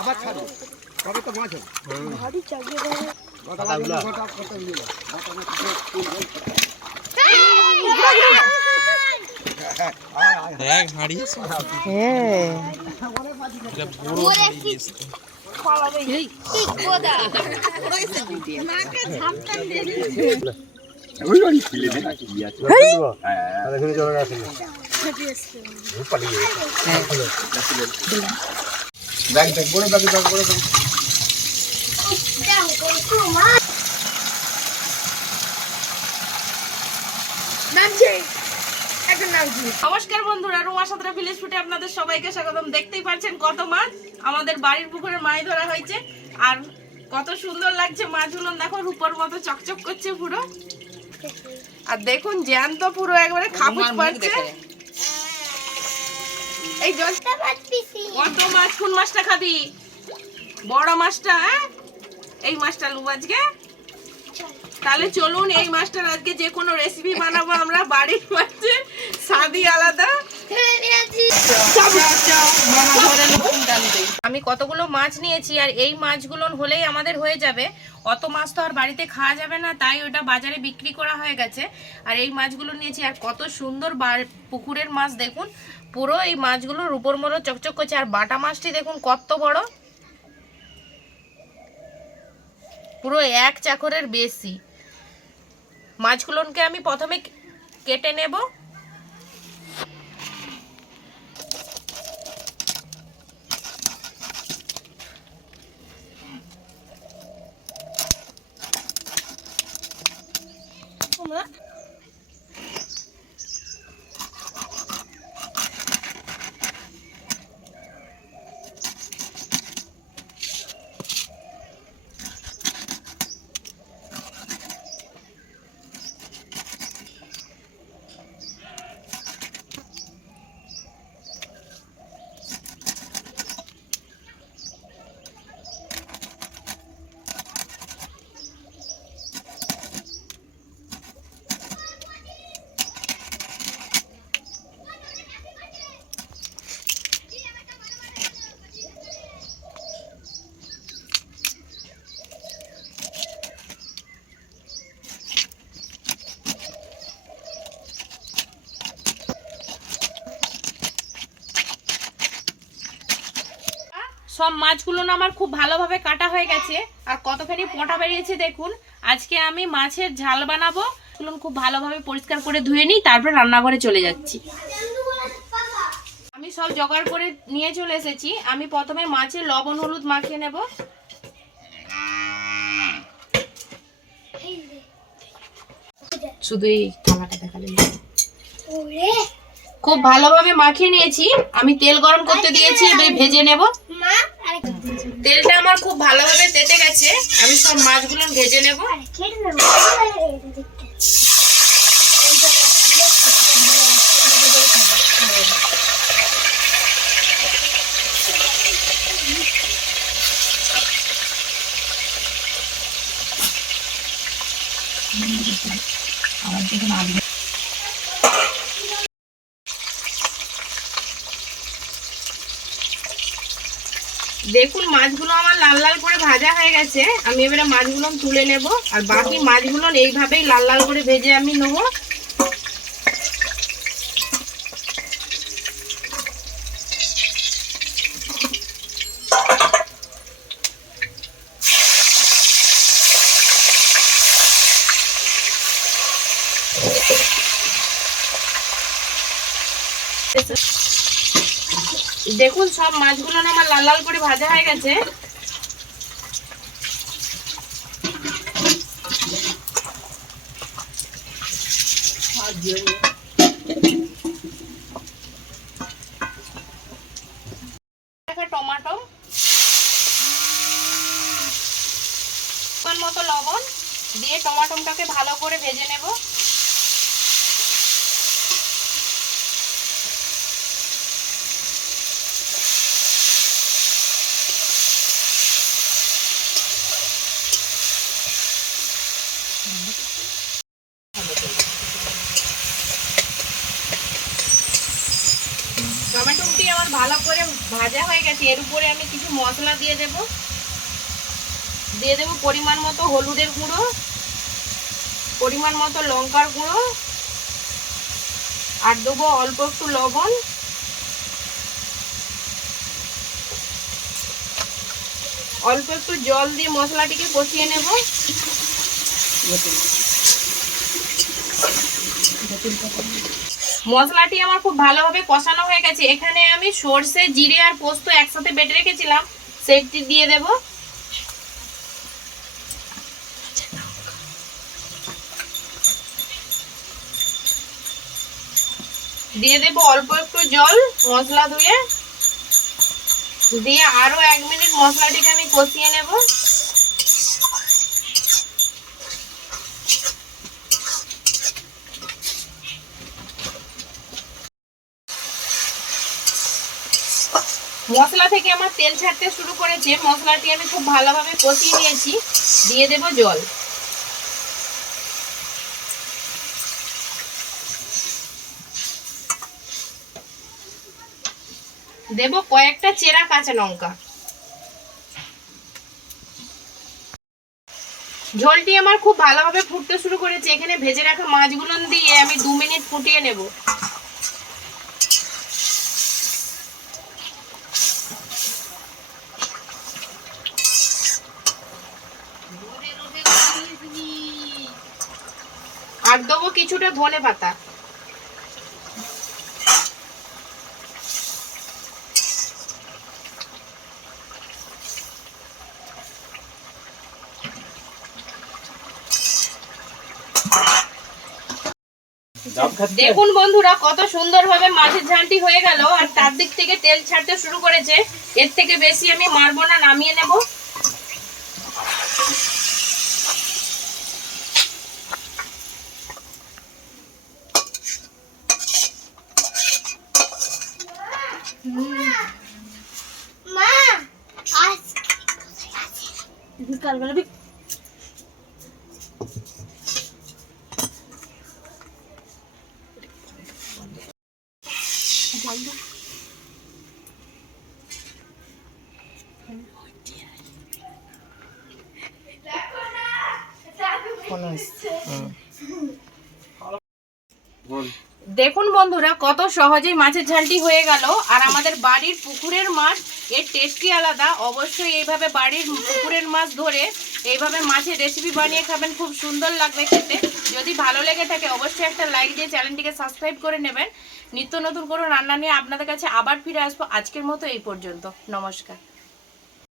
আবার ছাড়ো তবে তো মাছ হবে নমস্কার বন্ধুরা, রুমা সাঁতরা ভিলেজ ফুটে আপনাদের সবাইকে স্বাগতম। দেখতেই পাচ্ছেন কত মাছ আমাদের বাড়ির পুকুরে মাছ ধরা হয়েছে, আর কত সুন্দর লাগছে মাছগুলো। দেখো রূপোর মতো চকচক করছে পুরো, আর দেখুন জ্যান্ত পুরো একবারে খাপুচ পাচ্ছে। এই কত মাছ, কোন মাছটা খাবি? বড় মাছটা? এই মাছটা লুব আজকে। তাহলে চলুন এই মাছটার আজকে যে কোনো রেসিপি বানাবো আমরা। বাড়ির মাছের স্বাদই আলাদা। আমি কতগুলো মাছ নিয়েছি, আর এই মাছগুলো হলেই আমাদের হয়ে যাবে। অত মাছ তো আর বাড়িতে খাওয়া যাবে না, তাই ওটা বাজারে বিক্রি করা হয়ে গেছে। আর এই মাছগুলো নিয়েছি, আর কত সুন্দর পুকুরের মাছ দেখুন, পুরো এই মাছগুলো রূপোর মতো চকচক করছে। আর বাটা মাছটি দেখুন কত বড়, পুরো এক চাকরের বেশি। মাছগুলোকে আমি প্রথমে কেটে নেব। সব মাছগুলো না আমার খুব ভালোভাবে কাটা হয়ে গেছে, আর কতখানি পোঁটা বেরিয়েছে দেখুন। আজকে আমি মাছের ঝাল বানাবো। খুব ভালোভাবে পরিষ্কার করে ধুয়ে নিই, তারপর রান্নাঘরে চলে যাচ্ছি। আমি সব জোগাড় করে নিয়ে চলে এসেছি। আমি প্রথমে মাছের লবণ হলুদ মাখিয়ে নেব। শুধু এই থালাটা দেখালে খুব ভালোভাবে মাখিয়ে নিয়েছি। আমি তেল গরম করতে দিয়েছি, এবার ভেজে নেব। তেলটা আমার খুব ভালোভাবে তেতে গেছে, আমি সব মাছগুলো ভেজে নেব। দেখুন মাছগুলো আমার লাল লাল করে ভাজা হয়ে গেছে। আমি এবারে মাছগুলো তুলে নেব, আর বাকি মাছগুলো এইভাবেই লাল লাল করে ভেজে আমি নেব। দেখুন সব মাছগুলো আমার লাল লাল করে ভাজা হয়ে গেছে। টমেটো, মতো লবণ দিয়ে টমেটোটাকে ভালো করে ভেজে নেব। ভালো করে ভাজা হয়ে গেছে। এর উপরে আমি কিছু মশলা দিয়ে দেব। দিয়ে দেব পরিমাণ মতো হলুদের গুঁড়ো, পরিমাণ মতো লঙ্কার গুঁড়ো, আর দেবো অল্প একটু লবণ। অল্প একটু জল দিয়ে মশলাটিকে কষিয়ে নেব। মশলাটি আমার খুব ভালোভাবে কষানো হয়ে গেছে। এখানে আমি সরষে, জিরে আর পোস্ত একসাথে বেটে রেখেছিলাম, সেটি দিয়ে দেব। দিয়ে দেব অল্প একটু জল মশলা ধুয়ে, দিয়ে আরো 1 মিনিট মশলাটিকে আমি কষিয়ে নেব। মশলা থেকে আমার তেল ছাড়তে শুরু করেছে। মশলাটি আমি খুব ভালোভাবে কষিয়ে নিয়েছি। দিয়ে দেব জল। দেব কয়েকটা চেরা কাঁচা লঙ্কা। ঝোলটি আমার খুব ভালোভাবে ফুটতে শুরু করেছে। এখানে ভেজে রাখা মাছগুলো দিয়ে আমি 2 মিনিট ফুটিয়ে নেব। আর দেবো কিছুটা ধনে পাতা। দেখুন বন্ধুরা কত সুন্দরভাবে মাছের ঝালটি হয়ে গেল, আর তার দিক থেকে তেল ছাড়তে শুরু করেছে। এর থেকে বেশি আমি মারবো না, নামিয়ে নেব। দেখুন বন্ধুরা কত সহজেই মাছের ঝালটি হয়ে গেল। আর আমাদের বাড়ির পুকুরের মাছ, এর টেস্টই আলাদা। অবশ্যই এইভাবে বাড়ির পুকুরের মাছ ধরে এইভাবে মাছের রেসিপি বানিয়ে খাবেন, খুব সুন্দর লাগবে খেতে। যদি ভালো লেগে থাকে অবশ্যই একটা লাইক দিয়ে চ্যানেলটিকে সাবস্ক্রাইব করে নেবেন। নিত্য নতুন কোনো রান্না নিয়ে আপনাদের কাছে আবার ফিরে আসবো। আজকের মতো এই পর্যন্ত, নমস্কার।